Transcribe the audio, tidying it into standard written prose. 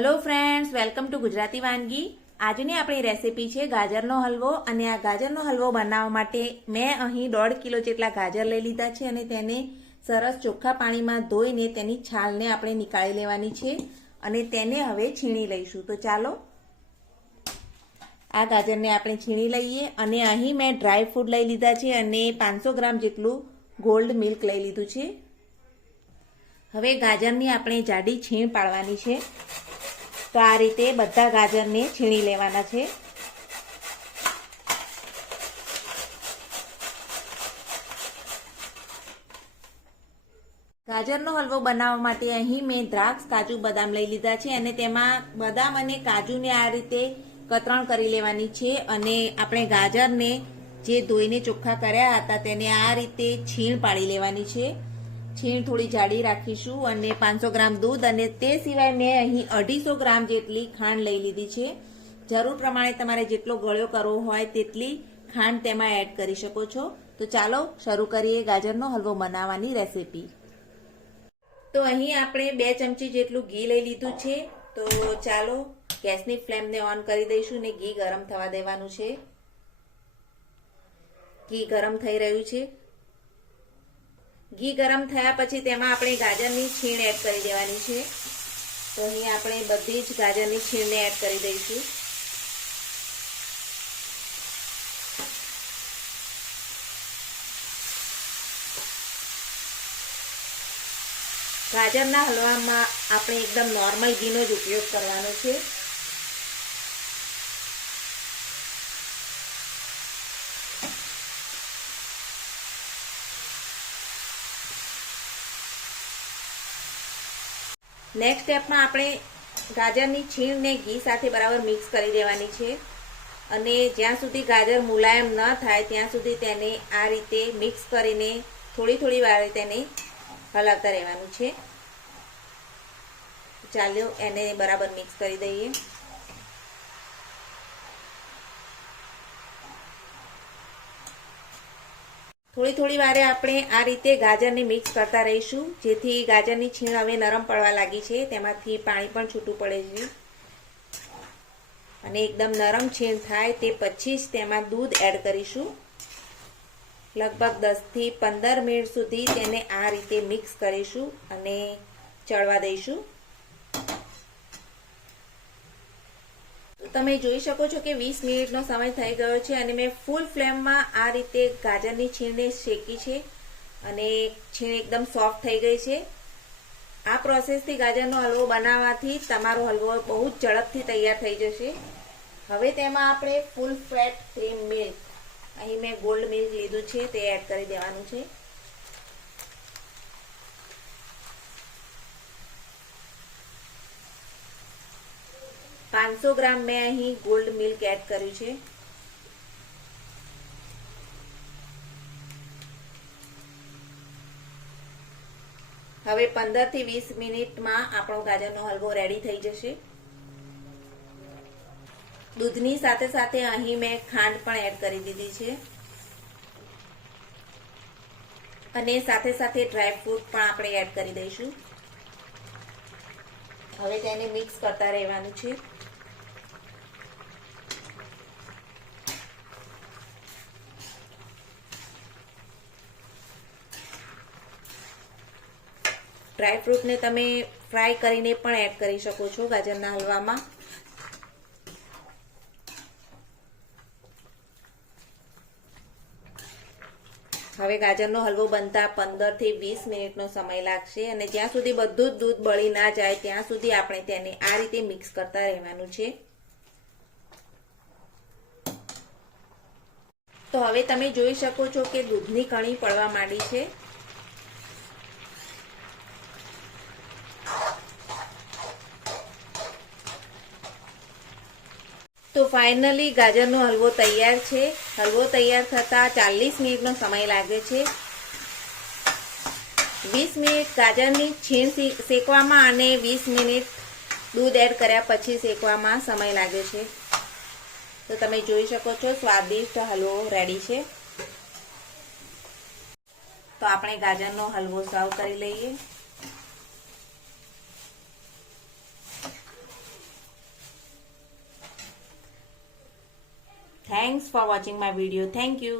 Hello friends, welcome to Gujarati વાનગી। આજની આપણી રેસીપી છે ગાજરનો હલવો। અને આ ગાજરનો હલવો બનાવવા માટે મેં અહીં 1.5 કિલો જેટલા ગાજર લઈ લીધા છે અને તેને સરસ ચોખ્ખા પાણીમાં ધોઈને તેની છાલને આપણે નીકાળી લેવાની છે અને તેને હવે છીણી લઈશું। તો ચાલો આ ગાજરને આપણે છીણી લઈએ। અને અહીં મેં ડ્રાય ફ્રૂટ લઈ લીધા છે અને 500 ગ્રામ જેટલું ગોલ્ડ મિલ્ક લઈ લીધું છે। હવે ગાજરની આપણે જાડી છીણ પાડવાની છે। તો આ રીતે બધા ગાજરને છીણી લેવાના છે। ગાજરનો હલવો બનાવવા માટે અહીં મેં દ્રાક્ષ, કાજુ, બદામ લઈ લીધા છે અને તેમાં બદામ અને કાજુને આ રીતે કતરણ કરી લેવાની છે। અને આપણે ગાજરને જે ધોઈને ચોખ્ખા કર્યા હતા તેને આ રીતે છીણ પાડી લેવાની છે। છીણ થોડી જાડી રાખીશું અને 500 ગ્રામ દૂધ અને તે સિવાય મેં અહીં 250 ગ્રામ જેટલી ખાંડ લઈ લીધી છે। જરૂર પ્રમાણે તમારે જેટલો ગળ્યો કરવો હોય તેટલી ખાંડ તેમાં એડ કરી શકો છો। તો ચાલો શરૂ કરીએ ગાજરનો હલવો બનાવવાની રેસીપી। તો અહીં આપણે 2 ચમચી જેટલું ઘી લઈ લીધું છે। તો ચાલો ગેસની ફ્લેમને ઓન કરી દઈશું અને ઘી ગરમ થવા દેવાનું છે। ઘી ગરમ થઈ રહ્યું છે। ઘી ગરમ થયા પછી તેમાં આપણે ગાજરની છીણ એડ કરી દેવાની છે। તો અહીં આપણે બધી જ ગાજરની છીણને એડ કરી દઈશું। ગાજરના હલવામાં આપણે એકદમ નોર્મલ ઘીનો જ ઉપયોગ કરવાનો છે। નેક્સ્ટ સ્ટેપમાં આપણે ગાજરની છીણને ઘી સાથે બરાબર મિક્સ કરી દેવાની છે અને જ્યાં સુધી ગાજર મુલાયમ ન થાય ત્યાં સુધી તેને આ રીતે મિક્સ કરીને થોડી વાર તેને હલાવતા રહેવાનું છે। ચાલો એને બરાબર મિક્સ કરી દઈએ। થોડી વારે આપણે આ રીતે ગાજરને મિક્સ કરતા રહીશું જેથી ગાજરની છીણ હવે નરમ પડવા લાગી છે, તેમાંથી પાણી પણ છૂટું પડે છે અને એકદમ નરમ છીણ થાય તે પછી જ તેમાં દૂધ એડ કરીશું। લગભગ 10 થી 15 મિનિટ સુધી તેને આ રીતે મિક્સ કરીશું અને ચડવા દઈશું। તમે જોઈ શકો છો કે 20 મિનિટનો સમય થઈ ગયો છે અને મેં ફૂલ ફ્લેમમાં આ રીતે ગાજરની છીણને શેકી છે અને છીણ એકદમ સોફ્ટ થઈ ગઈ છે। આ પ્રોસેસથી ગાજરનો હલવો બનાવવાથી તમારો હલવો બહુ જ ઝડપથી તૈયાર થઈ જશે। હવે તેમાં આપણે ફૂલ ફેટ ક્રીમ મિલ્ક, અહીં મેં ગોલ્ડ મિલ્ક લીધું છે તે એડ કરી દેવાનું છે। $500 ગ્રામ મેં અહીં ગોલ્ડ મિલ્ક એડ કર્યું છે। હવે 15 થી 20 મિનિટમાં આપણો ગાજરનો હલવો રેડી થઈ જશે। દૂધની સાથે સાથે અહીં મેં ખાંડ પણ એડ કરી દીધી છે અને સાથે સાથે ડ્રાય ફ્રૂટ પણ આપણે એડ કરી દઈશું। હવે તેને મિક્સ કરતા રહેવાનું છે। ડ્રાય ફ્રૂટને તમે ફ્રાય કરીને પણ એડ કરી શકો છો ગાજરના હલવામાં। હવે ગાજરનો હલવો બનતા 15 થી 20 મિનિટનો સમય લાગશે અને જ્યાં સુધી બધું જ દૂધ બળી ના જાય ત્યાં સુધી આપણે તેને આ રીતે મિક્સ કરતા રહેવાનું છે। તો હવે તમે જોઈ શકો છો કે દૂધની કણી પડવા માંડી છે। તો ફાઇનલી ગાજરનો હલવો તૈયાર છે। હલવો તૈયાર થતા 40 મિનિટનો સમય લાગે છે। 20 મિનિટ ગાજરની છીણ શેકવામાં અને 20 મિનિટ દૂધ એડ કર્યા પછી શેકવામાં સમય લાગે છે। તો તમે જોઈ શકો છો સ્વાદિષ્ટ હલવો રેડી છે। તો આપણે ગાજરનો હલવો સર્વ કરી લઈએ। Thanks for watching my video. Thank you.